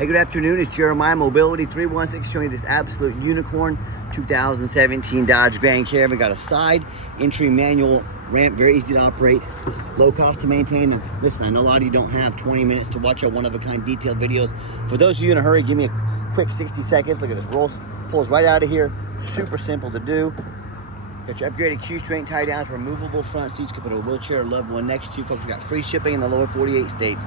Hey, good afternoon. It's Jeremiah, Mobility 316, showing you this absolute unicorn 2017 Dodge Grand Caravan. Got a side entry manual ramp, very easy to operate, low cost to maintain. And listen, I know a lot of you don't have 20 minutes to watch our one-of-a-kind detailed videos. For those of you in a hurry, give me a quick 60 seconds. Look at this, pulls right out of here. Super simple to do. Got your upgraded Q-string tie downs, removable front seats. You can put a wheelchair or loved one next to you. Folks, we got free shipping in the lower 48 states.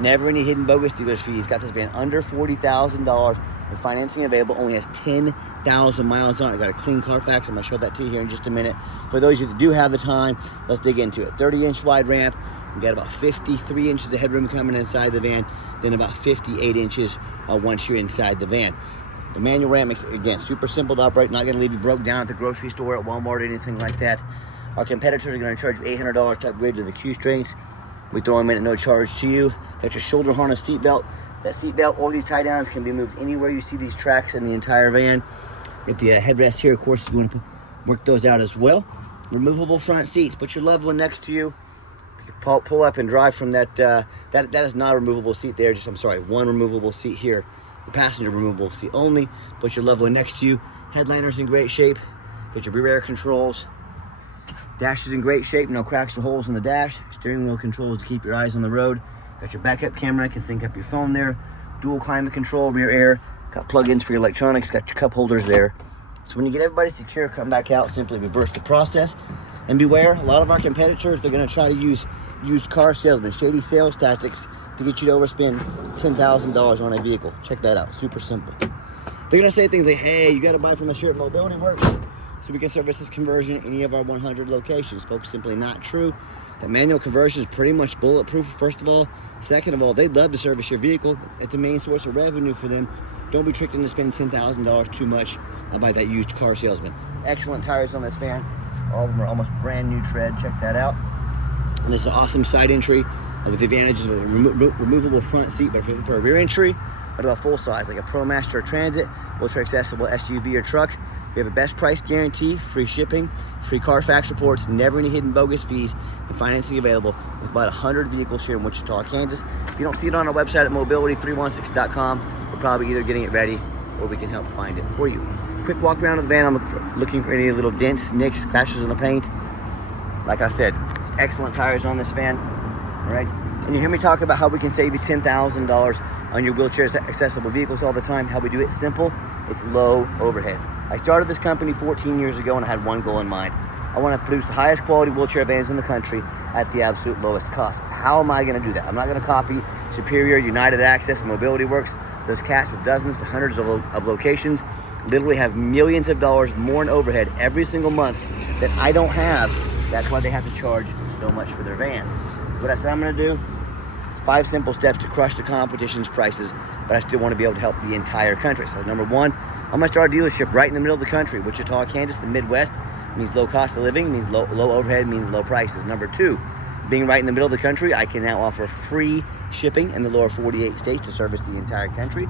Never any hidden bogus dealer's fees. Got this van under $40,000 with financing available. Only has 10,000 miles on it. Got a clean Carfax. I'm going to show that to you here in just a minute. For those of you that do have the time, let's dig into it. 30-inch wide ramp. You got about 53 inches of headroom coming inside the van. Then about 58 inches once you're inside the van. The manual ramp makes it, again, super simple to operate. Not going to leave you broke down at the grocery store, at Walmart, or anything like that. Our competitors are going to charge you $800 to upgrade to the Q-strings. We throw them in at no charge to you. Got your shoulder harness seatbelt. That seatbelt, all these tie downs can be moved anywhere you see these tracks in the entire van. Get the headrest here, of course, if you want to work those out as well. Removable front seats. Put your loved one next to you. You can pull up and drive from that. That is not a removable seat there. I'm sorry, one removable seat here. The passenger removable seat only. Put your loved one next to you. Headliner's in great shape. Got your rear air controls. Dash is in great shape, no cracks or holes in the dash. Steering wheel controls to keep your eyes on the road. Got your backup camera, can sync up your phone there. Dual climate control, rear air. Got plug-ins for your electronics, got your cup holders there. So when you get everybody secure, come back out, simply reverse the process. And beware, a lot of our competitors, they're gonna try to use used car salesmen, shady sales tactics to get you to overspend $10,000 on a vehicle. Check that out, super simple. They're gonna say things like, hey, you gotta buy from us here at Mobility Works so we can service this conversion at any of our 100 locations. Folks, simply not true. The manual conversion is pretty much bulletproof, first of all. Second of all, they'd love to service your vehicle. It's the main source of revenue for them. Don't be tricked into spending $10,000 too much by that used car salesman. Excellent tires on this van. All of them are almost brand new tread. Check that out. And this is an awesome side entry with the advantages of a removable front seat, but for a rear entry, what about full size, like a ProMaster or Transit, ultra accessible SUV or truck? We have a best price guarantee, free shipping, free Carfax reports, never any hidden bogus fees, and financing available with about 100 vehicles here in Wichita, Kansas. If you don't see it on our website at mobility316.com, we're probably either getting it ready or we can help find it for you. Quick walk around of the van. I'm looking for any little dents, nicks, scratches on the paint. Like I said, excellent tires on this van, all right? And you hear me talk about how we can save you $10,000 on your wheelchair accessible vehicles all the time. How we do it simple, it's low overhead. I started this company 14 years ago and I had one goal in mind. I want to produce the highest quality wheelchair vans in the country at the absolute lowest cost. How am I going to do that? I'm not going to copy Superior, United Access, Mobility Works. Those cats with dozens to hundreds of locations literally have millions of dollars more in overhead every single month that I don't have. That's why they have to charge so much for their vans. So what I said I'm going to do, it's 5 simple steps to crush the competition's prices, but I still want to be able to help the entire country. So number one, I'm going to start a dealership right in the middle of the country. Wichita, Kansas, the Midwest, means low cost of living, means low overhead, means low prices. Number two, being right in the middle of the country, I can now offer free shipping in the lower 48 states to service the entire country.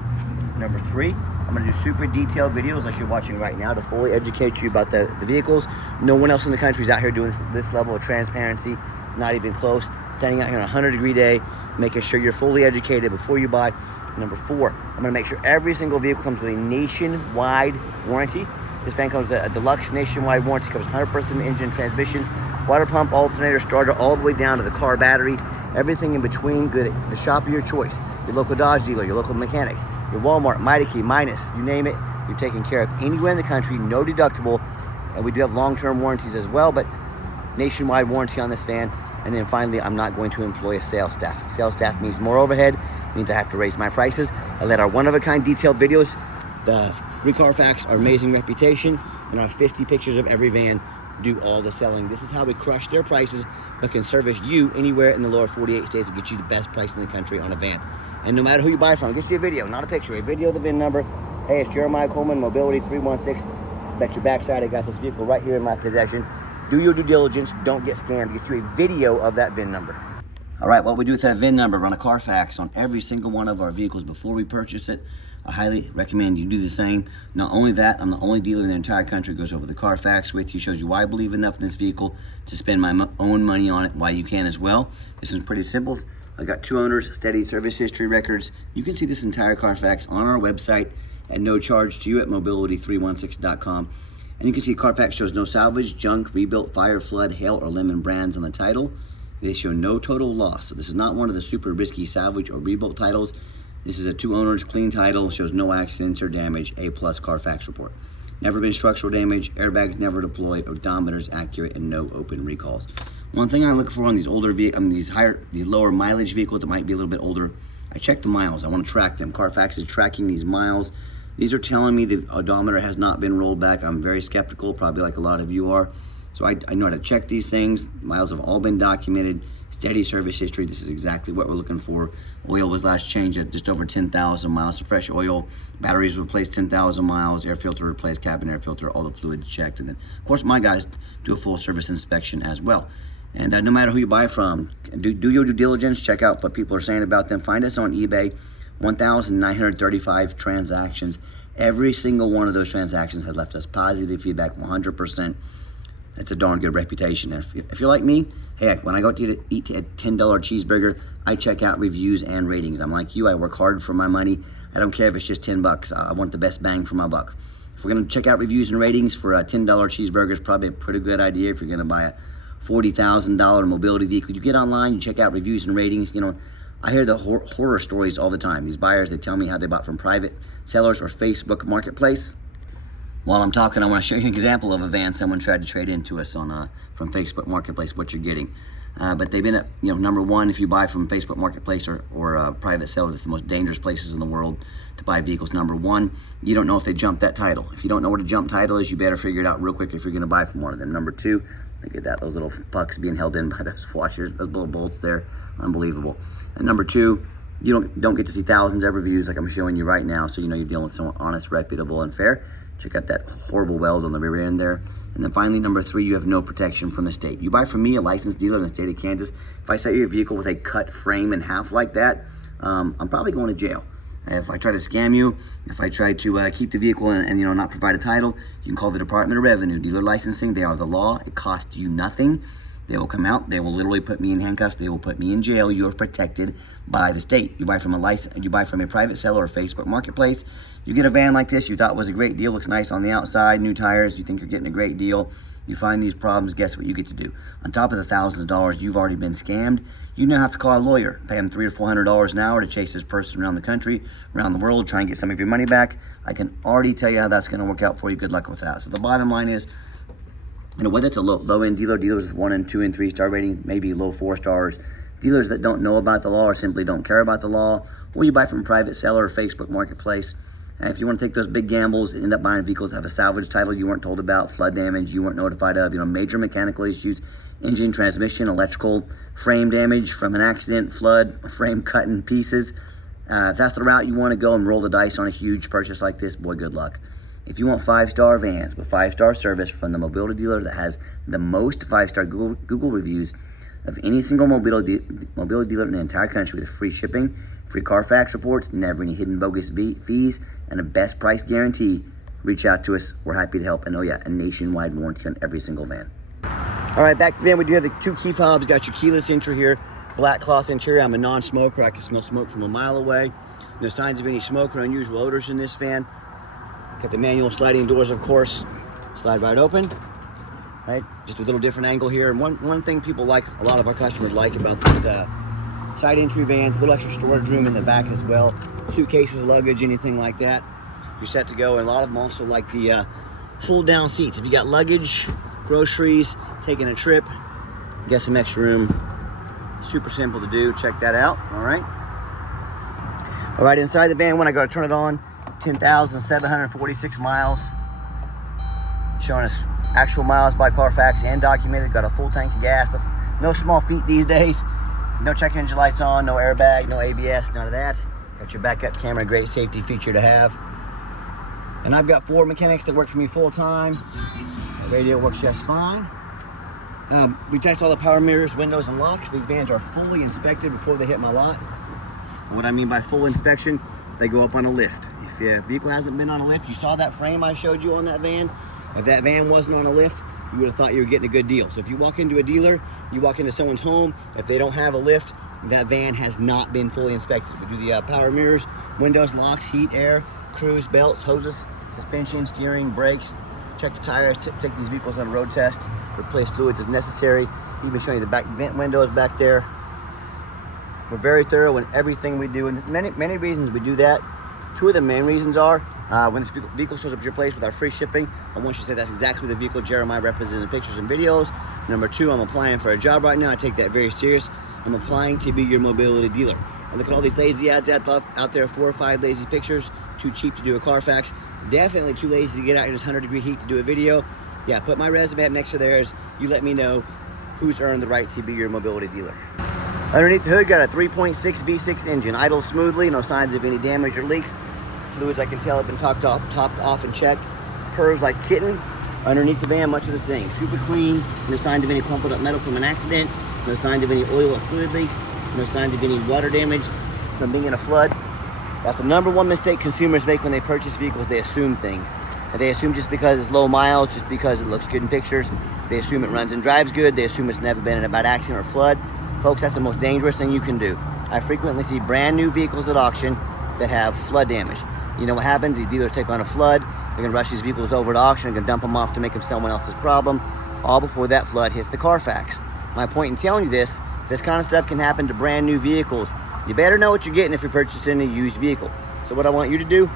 Number three, I'm going to do super detailed videos like you're watching right now to fully educate you about the vehicles. No one else in the country is out here doing this level of transparency, not even close. Standing out here on a 100-degree day, making sure you're fully educated before you buy. Number four, I'm going to make sure every single vehicle comes with a nationwide warranty. This van comes with a deluxe nationwide warranty. Covers 100% engine, transmission, water pump, alternator, starter, all the way down to the car battery. Everything in between, good at the shop of your choice. Your local Dodge dealer, your local mechanic, your Walmart, Mighty Key, Minus, you name it, you're taken care of anywhere in the country, no deductible. And we do have long-term warranties as well, but nationwide warranty on this van. And then finally, I'm not going to employ a sales staff. Sales staff means more overhead, means I have to raise my prices. I let our one-of-a-kind detailed videos, the free Carfax, our amazing reputation, and our 50 pictures of every van do all the selling. This is how we crush their prices, but can service you anywhere in the lower 48 states and get you the best price in the country on a van. And no matter who you buy from, get you a video, not a picture, a video of the VIN number. Hey, it's Jeremiah Coleman, Mobility 316. Bet your backside I got this vehicle right here in my possession. Do your due diligence, don't get scammed. Get you a video of that VIN number. All right, what we do with that VIN number, run a Carfax on every single one of our vehicles before we purchase it. I highly recommend you do the same. Not only that, I'm the only dealer in the entire country who goes over the Carfax with you, shows you why I believe enough in this vehicle to spend my own money on it, why you can as well. This is pretty simple. I got 2 owners, steady service history records. You can see this entire Carfax on our website at no charge to you at mobility316.com. And you can see Carfax shows no salvage, junk, rebuilt, fire, flood, hail, or lemon brands on the title. They show no total loss. So this is not one of the super risky salvage or rebuilt titles. This is a 2 owners, clean title, shows no accidents or damage, A+ Carfax report. Never been structural damage, airbags never deployed, odometers accurate, and no open recalls. One thing I look for on these older vehicles, these lower mileage vehicles that might be a little bit older, I check the miles. I want to track them. Carfax is tracking these miles. These are telling me the odometer has not been rolled back. I'm very skeptical, probably like a lot of you are. So I know how to check these things. Miles have all been documented. Steady service history. This is exactly what we're looking for. Oil was last changed at just over 10,000 miles. So fresh oil. Batteries replaced 10,000 miles. Air filter replaced, cabin air filter, all the fluids checked. And then, of course, my guys do a full service inspection as well. And no matter who you buy from, do your due diligence. Check out what people are saying about them. Find us on eBay. 1,935 transactions. Every single one of those transactions has left us positive feedback, 100%. That's a darn good reputation. If you're like me, heck, when I go to eat a $10 cheeseburger, I check out reviews and ratings. I'm like you, I work hard for my money. I don't care if it's just 10 bucks. I want the best bang for my buck. If we're gonna check out reviews and ratings for a $10 cheeseburger, it's probably a pretty good idea. If you're gonna buy a $40,000 mobility vehicle, you get online, you check out reviews and ratings. You know, I hear the horror stories all the time. These buyers, they tell me how they bought from private sellers or Facebook Marketplace. While I'm talking, I want to show you an example of a van someone tried to trade into us on from Facebook Marketplace, what you're getting. But they've been at, number one, if you buy from Facebook Marketplace or private seller, that's the most dangerous places in the world to buy vehicles. Number one, you don't know if they jumped that title. If you don't know what a jump title is, you better figure it out real quick if you're going to buy from one of them. Number two, look at that, those little pucks being held in by those washers, those little bolts there, unbelievable. And number two, you don't get to see thousands of reviews like I'm showing you right now, so you know you're dealing with someone honest, reputable, and fair. Check out that horrible weld on the rear end there. And then finally, number three, you have no protection from the state. You buy from me, a licensed dealer in the state of Kansas. If I sell you a vehicle with a cut frame in half like that, I'm probably going to jail. If I try to scam you, if I try to keep the vehicle and not provide a title, you can call the Department of Revenue. Dealer licensing, they are the law. It costs you nothing. They will come out. They will literally put me in handcuffs. They will put me in jail. You are protected by the state. You buy from a private seller or Facebook Marketplace. You get a van like this you thought was a great deal. Looks nice on the outside. New tires. You think you're getting a great deal. You find these problems. Guess what you get to do? On top of the thousands of dollars you've already been scammed, you now have to call a lawyer. Pay him $300 or $400 an hour to chase this person around the country, around the world, try and get some of your money back. I can already tell you how that's going to work out for you. Good luck with that. So the bottom line is, whether it's a low-end dealer, dealers with 1 and 2 and 3 star rating, maybe low 4 stars, dealers that don't know about the law or simply don't care about the law, or you buy from a private seller or Facebook Marketplace. And if you want to take those big gambles, end up buying vehicles that have a salvage title you weren't told about, flood damage you weren't notified of, major mechanical issues, engine, transmission, electrical, frame damage from an accident, flood, frame cut in pieces. If that's the route you want to go and roll the dice on a huge purchase like this, boy, good luck. If you want 5-star vans with 5-star service from the mobility dealer that has the most 5-star Google reviews of any single mobility dealer in the entire country, with free shipping, free Carfax reports, never any hidden bogus fees, and a best price guarantee, reach out to us. We're happy to help. And oh yeah, a nationwide warranty on every single van. All right, back to the van. We do have the 2 key fobs. Got your keyless entry here, black cloth interior. I'm a non-smoker. I can smell smoke from a mile away. No signs of any smoke or unusual odors in this van. Got the manual sliding doors, of course. Slide right open. Right, just a little different angle here. And one thing people like, a lot of our customers like about these side entry vans, a little extra storage room in the back as well. Suitcases, luggage, anything like that, you're set to go. And a lot of them also like the fold down seats. If you got luggage, groceries, taking a trip, get some extra room. Super simple to do. Check that out. All right, inside the van, when I go to turn it on, 10,746 miles, showing us actual miles by Carfax and documented. Got a full tank of gas. That's no small feat these days. No check engine lights on, no airbag, no ABS, none of that. Got your backup camera, great safety feature to have. And I've got 4 mechanics that work for me full time. The radio works just fine. We test all the power mirrors, windows, and locks. These vans are fully inspected before they hit my lot. And what I mean by full inspection, they go up on a lift. If your vehicle hasn't been on a lift, you saw that frame I showed you on that van. If that van wasn't on a lift, you would have thought you were getting a good deal. So if you walk into a dealer, you walk into someone's home, if they don't have a lift, that van has not been fully inspected. We do the power mirrors, windows, locks, heat, air, cruise, belts, hoses, suspension, steering, brakes, check the tires, take these vehicles on a road test, replace fluids as necessary, even show you the back vent windows back there. We're very thorough in everything we do, and many reasons we do that. Two of the main reasons are when this vehicle shows up at your place with our free shipping, I want you to say that's exactly the vehicle Jeremiah represented in pictures and videos. Number two, I'm applying for a job right now. I take that very serious. I'm applying to be your mobility dealer. And look at all these lazy ads out there, 4 or 5 lazy pictures, too cheap to do a Carfax. Definitely too lazy to get out in this 100-degree heat to do a video. Yeah, put my resume up next to theirs. You let me know who's earned the right to be your mobility dealer. Underneath the hood, got a 3.6 V6 engine, idles smoothly, no signs of any damage or leaks. Fluids, I can tell, have been topped off and checked. Purrs like kitten. Underneath the van, much of the same. Super clean, no signs of any crumpled up metal from an accident, no signs of any oil or fluid leaks, no signs of any water damage from being in a flood. That's the #1 mistake consumers make when they purchase vehicles. They assume things. And they assume just because it's low miles, just because it looks good in pictures, they assume it runs and drives good, they assume it's never been in a bad accident or flood. Folks, that's the most dangerous thing you can do. I frequently see brand new vehicles at auction that have flood damage. You know what happens? These dealers take on a flood, they're gonna rush these vehicles over to auction, they're gonna dump them off to make them someone else's problem, all before that flood hits the Carfax. My point in telling you this, if this kind of stuff can happen to brand new vehicles, you better know what you're getting if you're purchasing a used vehicle. So what I want you to do,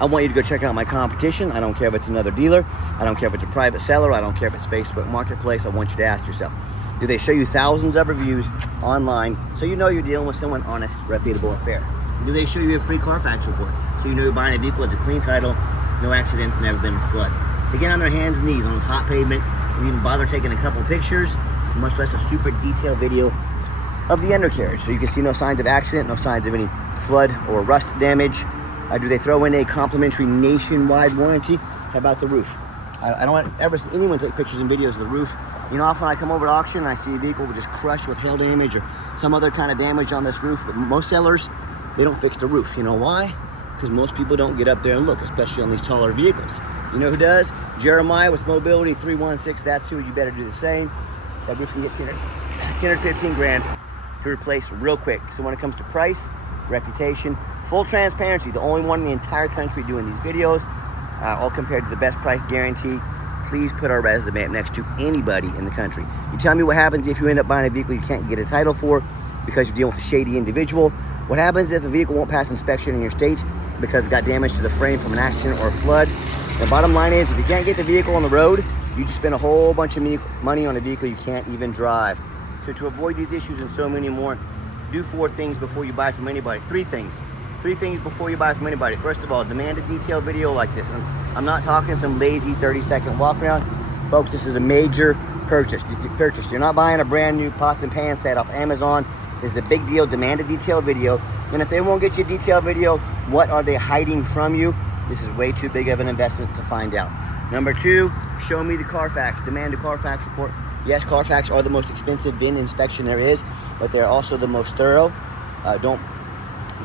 I want you to go check out my competition. I don't care if it's another dealer, I don't care if it's a private seller, I don't care if it's Facebook Marketplace. I want you to ask yourself, do they show you thousands of reviews online so you know you're dealing with someone honest, reputable, and fair? Do they show you a free Carfax report so you know you're buying a vehicle that's a clean title, no accidents, never been in a flood? They get on their hands and knees on this hot pavement and even bother taking a couple of pictures, much less a super detailed video of the undercarriage, so you can see no signs of accident, no signs of any flood or rust damage. Do they throw in a complimentary nationwide warranty? How about the roof? I don't ever see anyone take pictures and videos of the roof. You know, often I come over to auction and I see a vehicle just crushed with hail damage or some other kind of damage on this roof, but most sellers, they don't fix the roof. You know why? Because most people don't get up there and look, especially on these taller vehicles. You know who does? Jeremiah with Mobility 316, that's who. You better do the same. That roof can get 10 or 15 grand to replace real quick. So when it comes to price, reputation, full transparency, the only one in the entire country doing these videos, all compared to the best price guarantee. Please put our resume up next to anybody in the country. You tell me what happens if you end up buying a vehicle you can't get a title for because you're dealing with a shady individual. What happens if the vehicle won't pass inspection in your state because it got damage to the frame from an accident or a flood? The bottom line is, if you can't get the vehicle on the road, you just spend a whole bunch of money on a vehicle you can't even drive. So to avoid these issues and so many more, do 4 things before you buy from anybody. 3 things. 3 things before you buy from anybody. First of all, demand a detailed video like this. And I'm not talking some lazy 30-second walk around. Folks, this is a major purchase. You're not buying a brand new pots and pans set off Amazon. This is a big deal. Demand a detailed video. And if they won't get you a detailed video, what are they hiding from you? This is way too big of an investment to find out. Number 2, show me the Carfax. Demand a Carfax report. Yes, Carfax are the most expensive VIN inspection there is, but they're also the most thorough.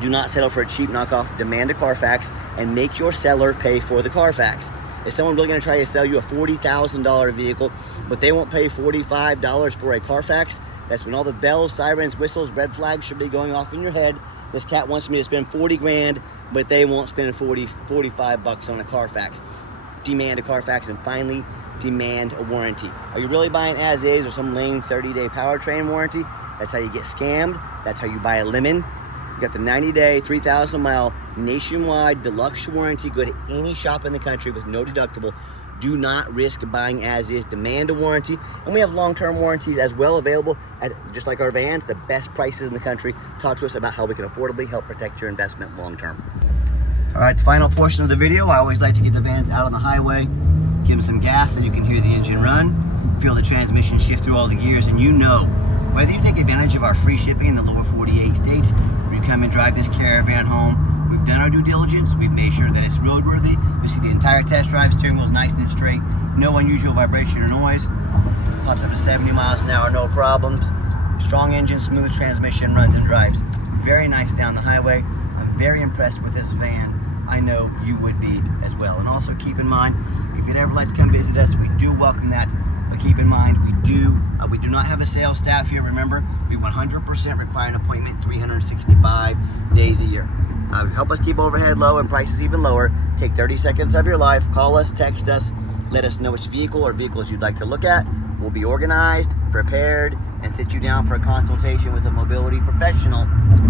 Do not settle for a cheap knockoff. Demand a Carfax and make your seller pay for the Carfax. Is someone really going to try to sell you a $40,000 vehicle, but they won't pay $45 for a Carfax? That's when all the bells, sirens, whistles, red flags should be going off in your head. This cat wants me to spend 40 grand, but they won't spend 45 bucks on a Carfax. Demand a Carfax, and finally, demand a warranty. Are you really buying as is or some lame 30-day powertrain warranty? That's how you get scammed. That's how you buy a lemon. You got the 90-day, 3,000-mile nationwide deluxe warranty. Go to any shop in the country with no deductible. Do not risk buying as is. Demand a warranty. And we have long-term warranties as well available at, just like our vans, the best prices in the country. Talk to us about how we can affordably help protect your investment long-term. All right, the final portion of the video, I always like to get the vans out on the highway, give them some gas so you can hear the engine run, feel the transmission shift through all the gears, and you know, whether you take advantage of our free shipping in the lower 48 states, or you come and drive this Caravan home, we've done our due diligence, we've made sure that it's roadworthy. You see the entire test drive, steering wheel's nice and straight, no unusual vibration or noise, pops up to 70 miles an hour, no problems. Strong engine, smooth transmission, runs and drives. Very nice down the highway. I'm very impressed with this van. I know you would be as well. And also keep in mind, if you'd ever like to come visit us, we do welcome that. But keep in mind, we do not have a sales staff here. Remember, we 100% require an appointment 365 days a year. Help us keep overhead low and prices even lower. Take 30 seconds of your life. Call us, text us, let us know which vehicle or vehicles you'd like to look at. We'll be organized, prepared, and sit you down for a consultation with a mobility professional,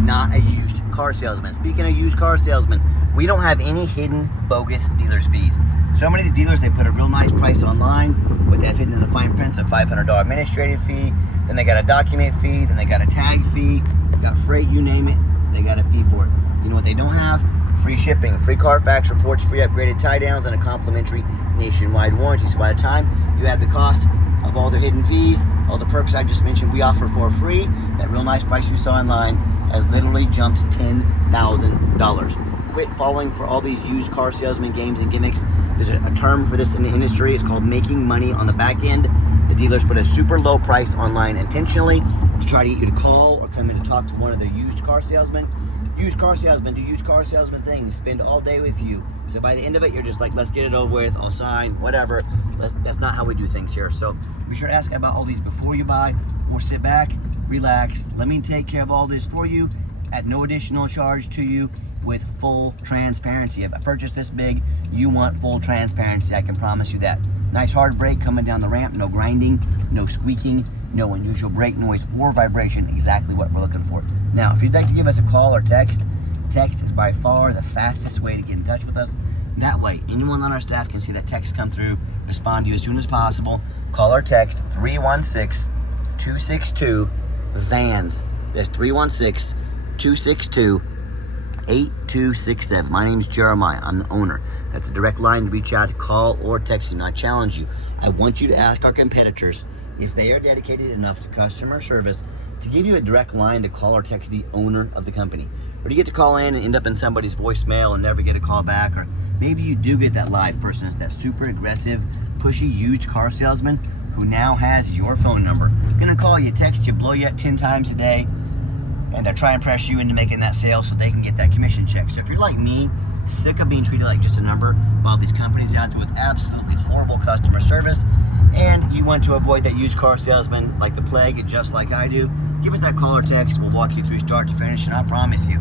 not a used car salesman. Speaking of used car salesmen, we don't have any hidden bogus dealer's fees. So many of these dealers, they put a real nice price online, but they have hidden in the fine print a $500 administrative fee, then they got a document fee, then they got a tag fee, got freight, you name it, they got a fee for it. You know what they don't have? Free shipping, free Carfax reports, free upgraded tie downs, and a complimentary nationwide warranty. So by the time you add the cost of all the hidden fees, all the perks I just mentioned we offer for free, that real nice price you saw online has literally jumped $10,000. Quit falling for all these used car salesman games and gimmicks. There's a term for this in the industry. It's called making money on the back end. The dealers put a super low price online intentionally to try to get you to call or come in to talk to one of their used car salesmen. Used car salesmen do used car salesman things, spend all day with you. So by the end of it, you're just like, let's get it over with, I'll sign, whatever. That's not how we do things here. So be sure to ask about all these before you buy, or sit back, relax, let me take care of all this for you at no additional charge to you with full transparency. If I purchase this big, you want full transparency, I can promise you that. Nice hard brake coming down the ramp, no grinding, no squeaking, no unusual brake noise or vibration, exactly what we're looking for. Now, if you'd like to give us a call or text is by far the fastest way to get in touch with us. That way, anyone on our staff can see that text come through, respond to you as soon as possible. Call or text 316-262-VANS. That's 316-262-8267. My name's Jeremiah. I'm the owner. That's the direct line to reach out, to call or text you. And I challenge you. I want you to ask our competitors if they are dedicated enough to customer service to give you a direct line to call or text the owner of the company. Or do you get to call in and end up in somebody's voicemail and never get a call back? Or maybe you do get that live person. It's that super aggressive, pushy used car salesman who now has your phone number. Gonna call you, text you, blow you up 10 times a day, and try and press you into making that sale so they can get that commission check. So if you're like me, sick of being treated like just a number by all these companies out there with absolutely horrible customer service, and you want to avoid that used car salesman like the plague, just like I do, give us that call or text. We'll walk you through start to finish, and I promise you,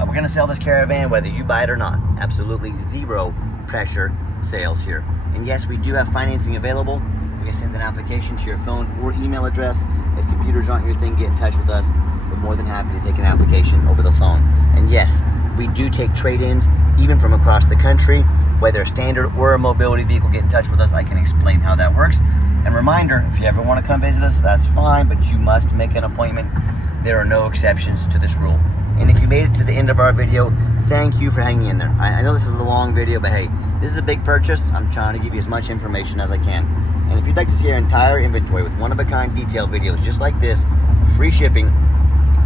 we're going to sell this Caravan whether you buy it or not. Absolutely zero pressure sales here. And yes, we do have financing available. We can send an application to your phone or email address. If computers aren't your thing, get in touch with us. We're more than happy to take an application over the phone. And yes, we do take trade-ins even from across the country. Whether a standard or a mobility vehicle, get in touch with us. I can explain how that works. And reminder, if you ever want to come visit us, that's fine, but you must make an appointment. There are no exceptions to this rule. And if you made it to the end of our video, thank you for hanging in there. I know this is a long video, but hey, this is a big purchase. I'm trying to give you as much information as I can. And if you'd like to see our entire inventory with one-of-a-kind detailed videos just like this, free shipping,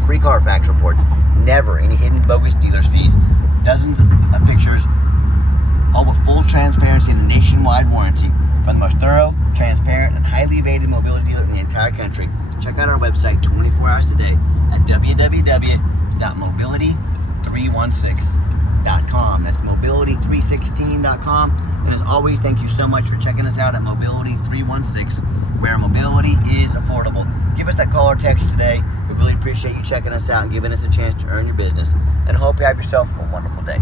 free Carfax reports, never any hidden bogus dealer's fees, dozens of pictures, all with full transparency and a nationwide warranty from the most thorough, transparent, and highly rated mobility dealer in the entire country. Check out our website 24 hours a day at www.mobility316.com. That's mobility316.com. And as always, thank you so much for checking us out at Mobility316, where mobility is affordable. Give us that call or text today. We really appreciate you checking us out and giving us a chance to earn your business. And hope you have yourself a wonderful day.